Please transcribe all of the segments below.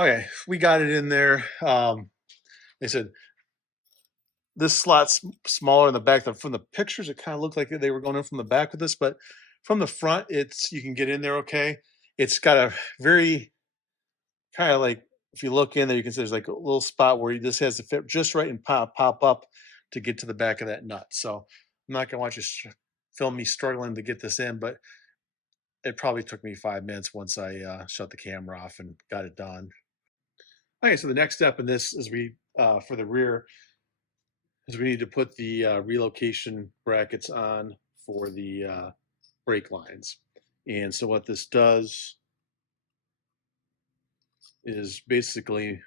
Okay, we got it in there. They said this slot's smaller in the back. From the pictures, it kind of looked like they were going in from the back with this, but from the front, you can get in there okay. It's got a very kind of like, if you look in there, you can see there's like a little spot where this has to fit just right and pop up to get to the back of that nut. So I'm not gonna watch you film me struggling to get this in, but it probably took me 5 minutes once I shut the camera off and got it done. Okay, so the next step in this is for the rear is we need to put the relocation brackets on for the brake lines. And so what this does is basically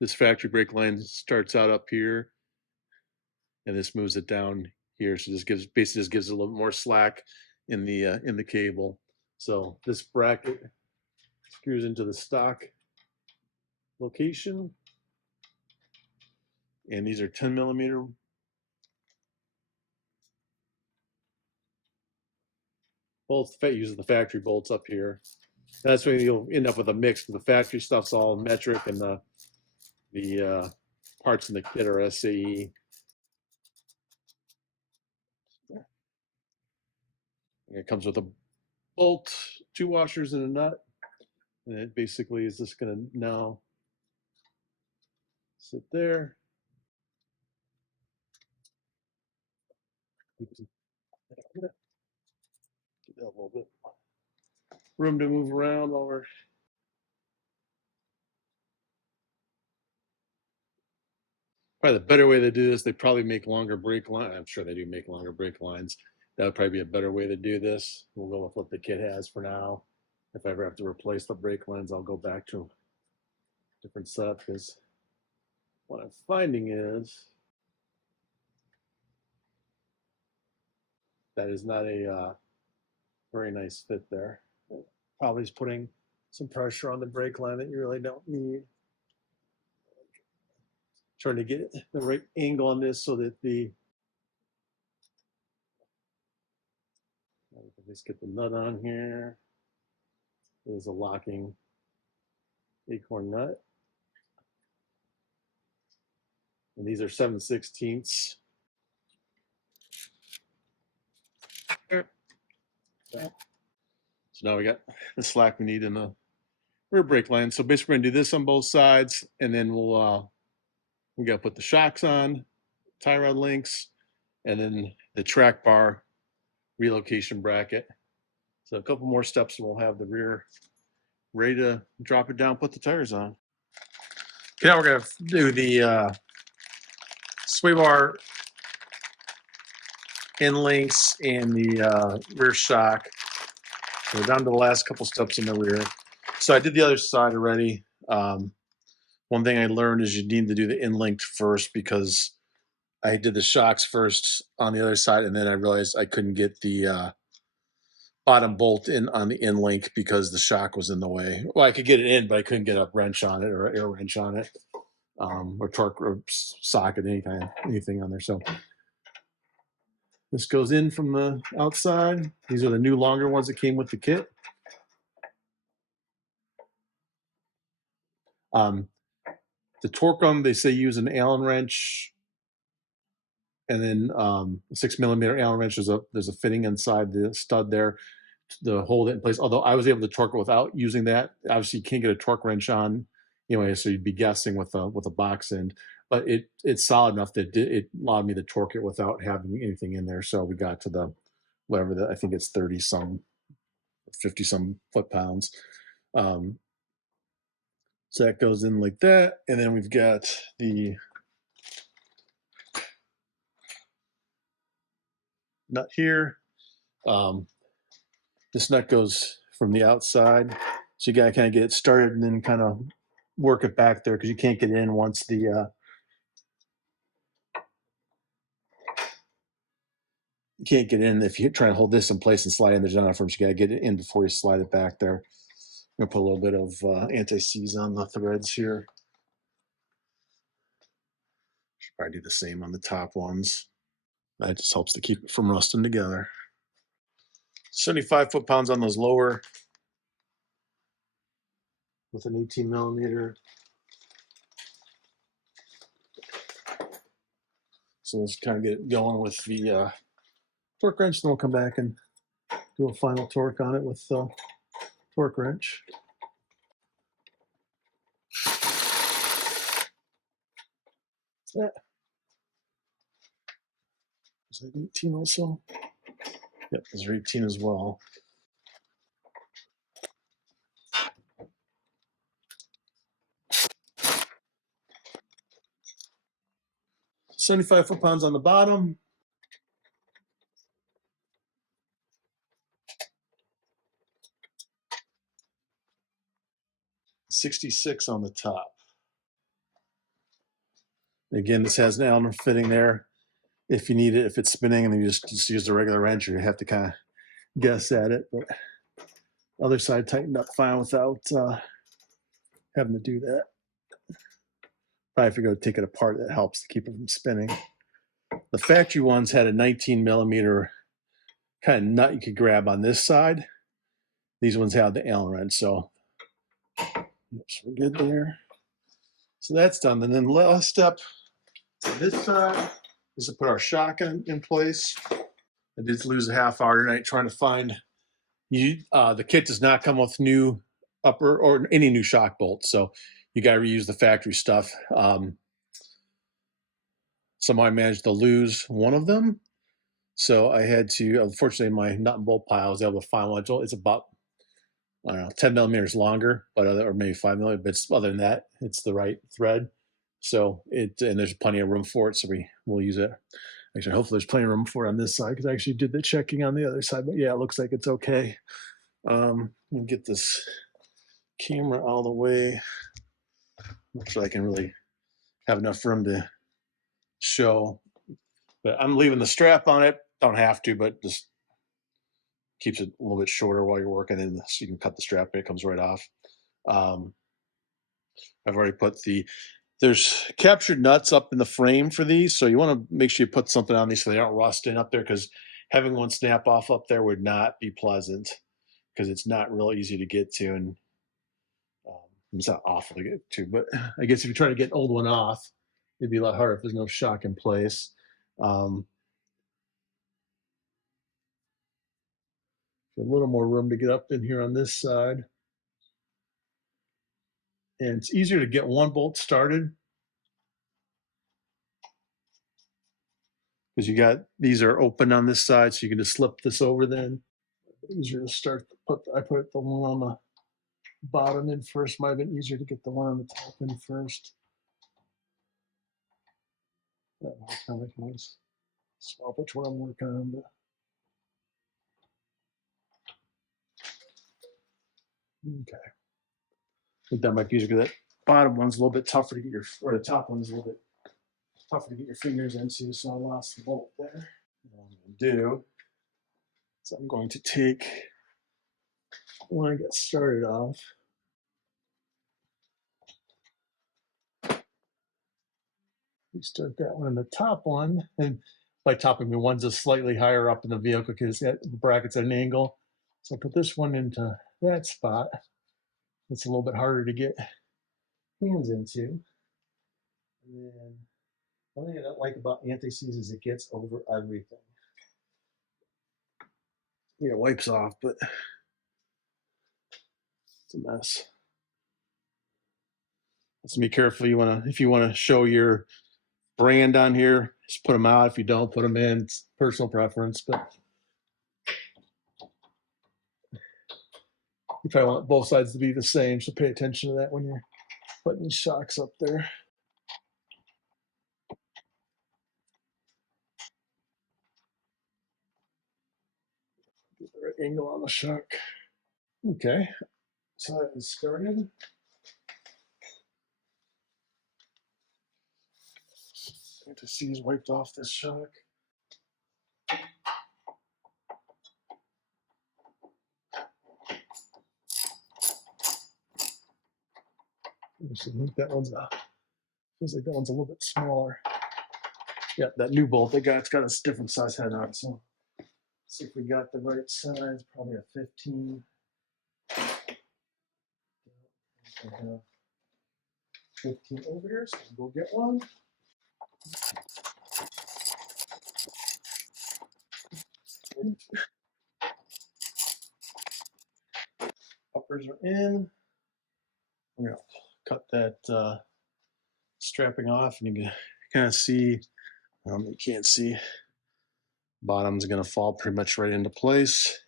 this factory brake line starts out up here and this moves it down here. So this basically just gives a little more slack in the cable. So this bracket screws into the stock location, and these are 10mm bolts. Using the factory bolts up here. That's when you'll end up with a mix. The factory stuff's all metric, and the parts in the kit are SAE. And it comes with a bolt, 2 washers, and a nut. And it basically is just going to now sit there. Get that a little bit room to move around while we're. Probably the better way to do this, they probably make longer brake lines. I'm sure they do make longer brake lines. That would probably be a better way to do this. We'll go with what the kit has for now. If I ever have to replace the brake lines, I'll go back to a different setup, because what I'm finding is that is not a very nice fit there. Probably is putting some pressure on the brake line that you really don't need. Trying to get the right angle on this so that let's get the nut on here. There's a locking acorn nut. And these are 7/16. So now we got the slack we need in the rear brake line. So basically we're gonna do this on both sides, and then we gotta put the shocks on, tie rod links, and then the track bar relocation bracket. So a couple more steps and we'll have the rear ready to drop it down, put the tires on. Okay, now we're gonna do the sway bar end links and the rear shock. So we're down to the last couple steps in the rear. So I did the other side already. One thing I learned is you need to do the end link first, because I did the shocks first on the other side, and then I realized I couldn't get the bottom bolt in on the end link because the shock was in the way. Well, I could get it in, but I couldn't get a wrench on it or air wrench on it, or torque or socket, anything on there. So this goes in from the outside. These are the new longer ones that came with the kit. To torque them, they say use an Allen wrench, and then a 6mm Allen wrench. There's a fitting inside the stud there to hold it in place. Although I was able to torque it without using that. Obviously, you can't get a torque wrench on anyway, so you'd be guessing with a box end. But it's solid enough that it allowed me to torque it without having anything in there. So we got to the whatever I think it's 30 some, 50 some foot-pounds. So that goes in like that, and then we've got the nut here. This nut goes from the outside, so you gotta kind of get it started and then kind of work it back there, because you can't get in once you can't get in if you try to hold this in place and slide in. There's not enough room, so you gotta get it in before you slide it back there. I'm gonna put a little bit of anti-seize on the threads here. Should probably do the same on the top ones. That just helps to keep it from rusting together. 75 foot-pounds on those lower with an 18 millimeter. So let's kind of get going with the torque wrench, then we'll come back and do a final torque on it with the torque wrench. That. Is that 18 also? Yep, those are 18 as well. $75 foot-pounds on the bottom. 66 on the top. Again, this has an Allen fitting there. If you need it, if it's spinning, and then you just use the regular wrench, you have to kind of guess at it. But other side tightened up fine without having to do that. Probably if you go take it apart, that helps to keep it from spinning. The factory ones had a 19 millimeter kind of nut you could grab on this side. These ones have the Allen wrench, so we're good there. So that's done. And then the last step on this side is to put our shock in place. I did lose a half hour tonight trying to find you. The kit does not come with new upper or any new shock bolts, so you got to reuse the factory stuff. Somehow I managed to lose one of them, so I had to. Unfortunately, my nut and bolt pile, I was able to find one. It's about, I don't know, 10 millimeters longer, but or maybe 5 millimeters. But other than that, it's the right thread. So and there's plenty of room for it, so we'll use it. Actually, hopefully there's plenty of room for it on this side, because I actually did the checking on the other side. But yeah, it looks like it's okay. We'll get this camera all the way. Not sure I can really have enough room to show. But I'm leaving the strap on it. Don't have to, but just keeps it a little bit shorter while you're working, and so you can cut the strap and it comes right off. I've already put there's captured nuts up in the frame for these, so you want to make sure you put something on these so they aren't rusting up there, because having one snap off up there would not be pleasant, because it's not real easy to get to, and it's not awful to get to, but I guess if you're trying to get an old one off, it'd be a lot harder if there's no shock in place. A little more room to get up in here on this side. And it's easier to get one bolt started, because these are open on this side, so you can just slip this over then. Easier to start. I put the one on the bottom in first. Might have been easier to get the one on the top in first. That might kind of nice. Swap which one I'm working on. But okay. I think that might be easier, because that bottom one's a little bit tougher to get or the top one's a little bit tougher to get your fingers into, so I lost the bolt there. What I'm going to do is I'm going to take, when I get started off, we start that one in the top one, and by top I mean one's just slightly higher up in the vehicle, because the bracket's at an angle. So I put this one into that spot. It's a little bit harder to get hands into. And then one thing I don't like about anti-seize is it gets over everything. Yeah, it wipes off, but it's a mess. So be careful. If you want to show your brand on here, just put them out. If you don't, put them in. It's personal preference, but you probably want both sides to be the same, so pay attention to that when you're putting these shocks up there. Get the right angle on the shock. Okay, so that is started. Anti-seize wiped off this shock. I think that one's feels like that one's a little bit smaller. Yeah, that new bolt it's got a different size head on it, so let's see if we got the right size. Probably a 15. I have 15 over here, so we'll go get one. Uppers are in. We're gonna cut that strapping off, and you can kind of see. You can't see. Bottom's gonna fall pretty much right into place.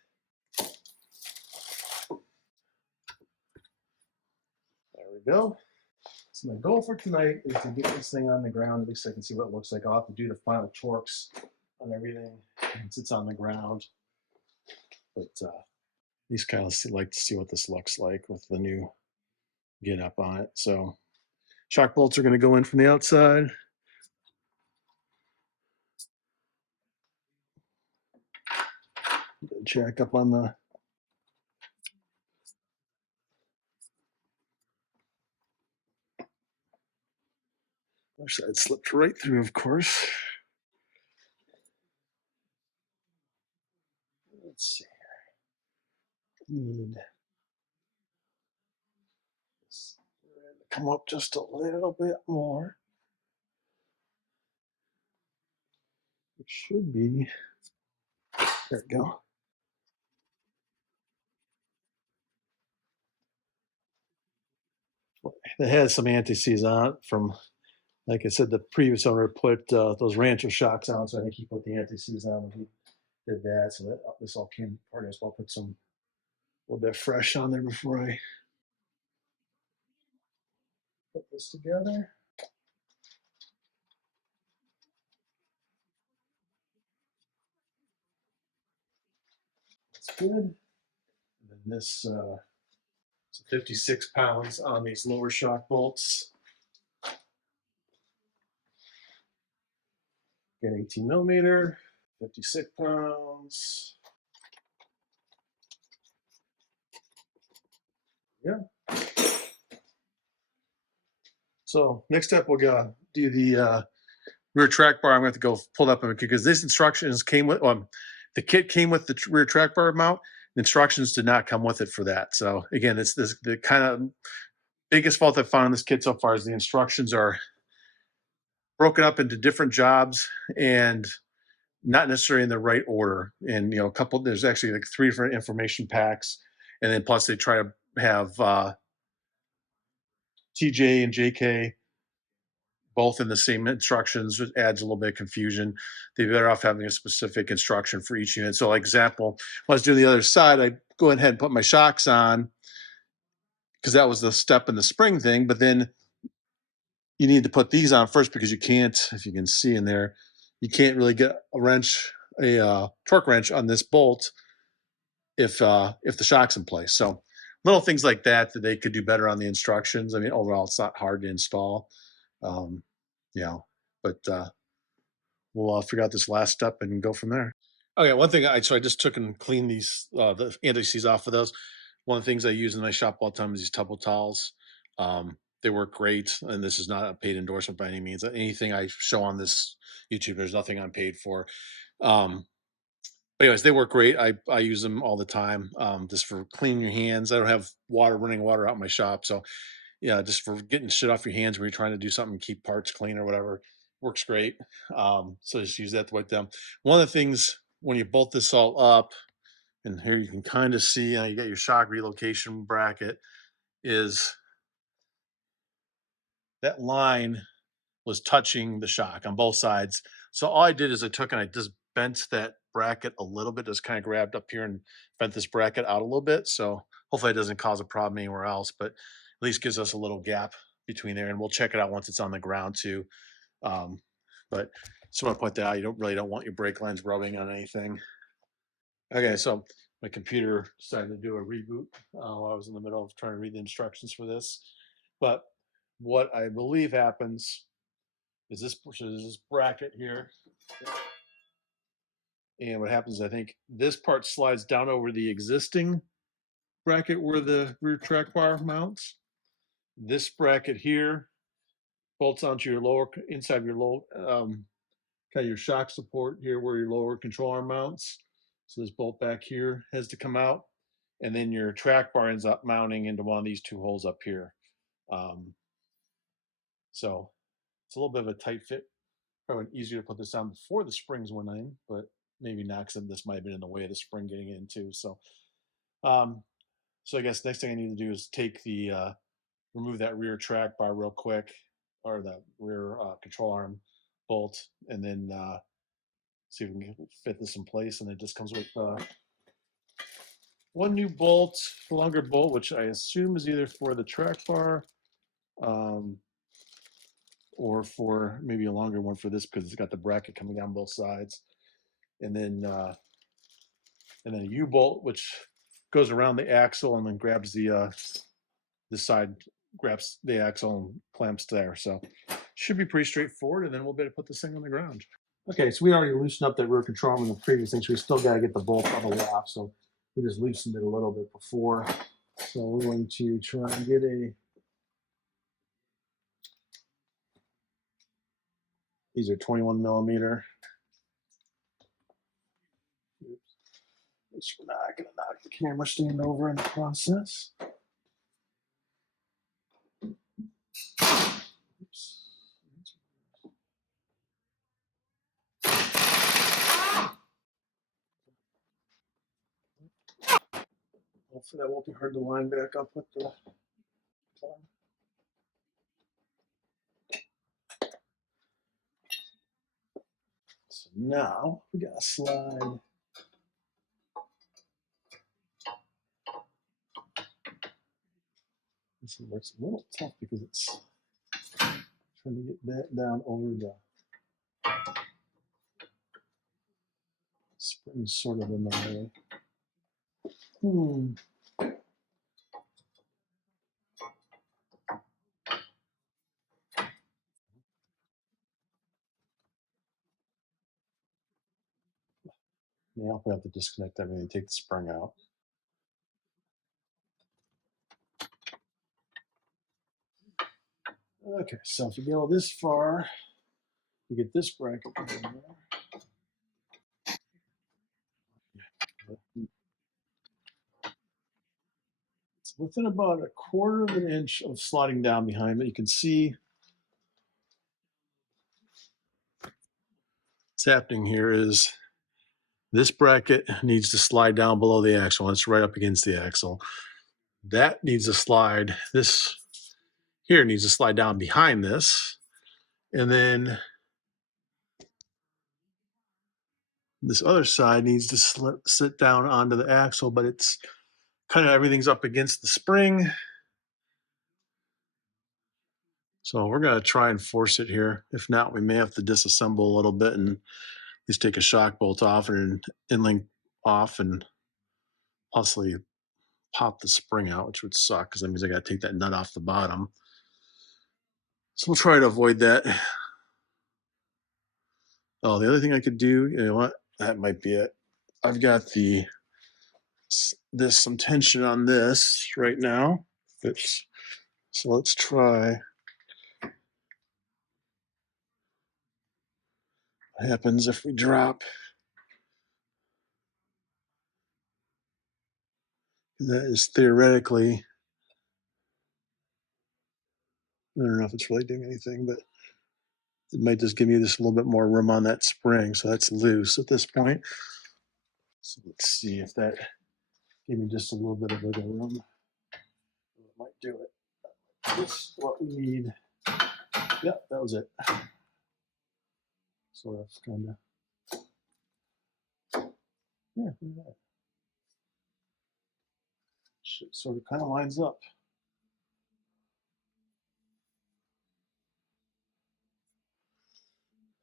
There we go. So my goal for tonight is to get this thing on the ground. At least I can see what it looks like. I'll have to do the final torques on everything once it's on the ground. But at least kind of like to see what this looks like with the new get up on it. So shock bolts are going to go in from the outside. Jack up on the other side, slipped right through, of course. Let's see. Need this to come up just a little bit more. It should be. There we go. It has some anti-seize on it from, like I said, the previous owner put those Rancher shocks on, so I think he put the anti-seize on when he did that. So that this all came apart. I'll put some a little bit fresh on there before I put this together. That's good. And then this 56 pounds on these lower shock bolts. Again, 18 millimeter, 56 pounds. Yeah. So next up, we'll go do the rear track bar. I'm going to have to go pull up because this instructions came with the kit came with the rear track bar mount. The instructions did not come with it for that. So again, it's the kind of biggest fault I've found in this kit so far is the instructions are broken up into different jobs and not necessarily in the right order. And there's actually like 3 different information packs, and then plus they try to have TJ and JK both in the same instructions. It adds a little bit of confusion. They're better off having a specific instruction for each unit. So, like example, when I was doing the other side, I go ahead and put my shocks on because that was the step in the spring thing. But then you need to put these on first because you can't, if you can see in there, you can't really get a torque wrench on this bolt if the shock's in place. So little things like that they could do better on the instructions. I mean, overall, it's not hard to install. Um, but we'll figure out this last step and go from there. Okay, one thing I just took and cleaned these the anti-seize off of those. One of the things I use in my shop all the time is these tubble towels. They work great, and this is not a paid endorsement by any means. Anything I show on this YouTube, there's nothing I'm paid for. But anyways, they work great. I use them all the time, just for cleaning your hands. I don't have running water out in my shop, so yeah, just for getting shit off your hands when you're trying to do something, keep parts clean or whatever, works great. So just use that to wipe them. One of the things when you bolt this all up, and here you can kind of see you got your shock relocation bracket, is that line was touching the shock on both sides. So all I did is I took and I just bent that bracket a little bit, just kind of grabbed up here and bent this bracket out a little bit. So hopefully it doesn't cause a problem anywhere else, but at least gives us a little gap between there. And we'll check it out once it's on the ground too. But just want to point that out. You don't want your brake lines rubbing on anything. Okay, so my computer decided to do a reboot while I was in the middle of trying to read the instructions for this. But what I believe happens is this bracket here. And what happens, I think this part slides down over the existing bracket where the rear track bar mounts. This bracket here bolts onto your lower, inside your low, kind of your shock support here where your lower control arm mounts. So this bolt back here has to come out. And then your track bar ends up mounting into one of these 2 holes up here. Um, so it's a little bit of a tight fit. Probably easier to put this on before the springs went in, but maybe not, because this might have been in the way of the spring getting in too. Um, so I guess next thing I need to do is take the remove that rear track bar real quick, or the rear control arm bolt, and then see if we can fit this in place. And it just comes with one new bolt, longer bolt, which I assume is either for the track bar um, or for maybe a longer one for this, because it's got the bracket coming down both sides. And then a U-bolt, which goes around the axle and then grabs the side, grabs the axle and clamps there. So should be pretty straightforward, and then we'll be able to put this thing on the ground. Okay, so we already loosened up that rear control arm in the previous thing, so we still got to get the bolt all the way off. So we just loosened it a little bit before. So we're going to try and get these are 21 millimeter. Make sure we're not going to knock the camera stand over in the process. Oops. Hopefully that won't be hard to line back up with the So now we got to slide. This works a little tough because it's trying to get that down over the spring, sort of in the way. Yeah, I'll have to disconnect everything, take the spring out. Okay, so if you go this far, you get this bracket in there. It's within about a quarter of an inch of sliding down behind it. You can see what's happening here is this bracket needs to slide down below the axle. It's right up against the axle. That needs to slide. This here needs to slide down behind this. And then this other side needs to sit down onto the axle, but it's kind of everything's up against the spring. So we're going to try and force it here. If not, we may have to disassemble a little bit and just take a shock bolt off and an end-link off and possibly pop the spring out, which would suck because that means I got to take that nut off the bottom. So we'll try to avoid that. Oh, the other thing I could do, you know what? That might be it. I've got some tension on this right now. So let's try. What happens if we drop? That is theoretically, I don't know if it's really doing anything, but it might just give me just a little bit more room on that spring. So that's loose at this point. So let's see if that gave me just a little bit of wiggle room. It might do it. That's what we need. Yep, that was it. Sort of, kind of. Yeah, look at that. Shit sort of kind of lines up.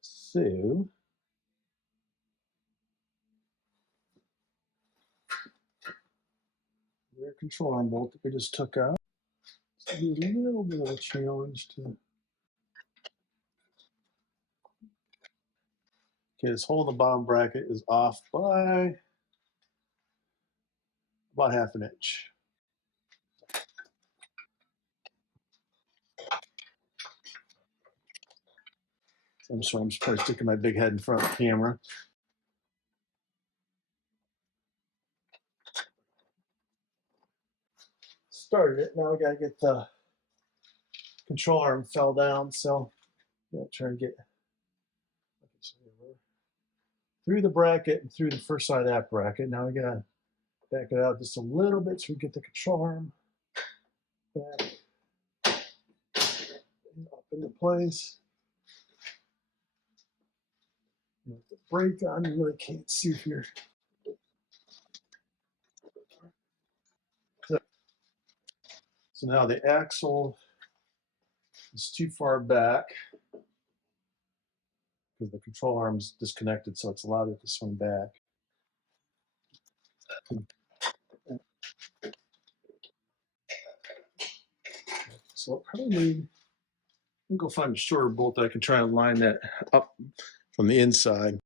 So rear control arm bolt that we just took out. So a little bit of a challenge to. Okay, this hole in the bottom bracket is off by about half an inch. I'm sorry, I'm just probably sticking my big head in front of the camera. Started it. Now we gotta get the control arm fell down, so I'm gonna try to get through the bracket and through the first side of that bracket. Now we gotta back it out just a little bit so we get the control arm back up into place. With the brake on, you really can't see here. So now the axle is too far back because the control arm's disconnected, so it's allowed it to swing back. So I'll probably need, I'll go find a shorter bolt that I can try and line that up from the inside.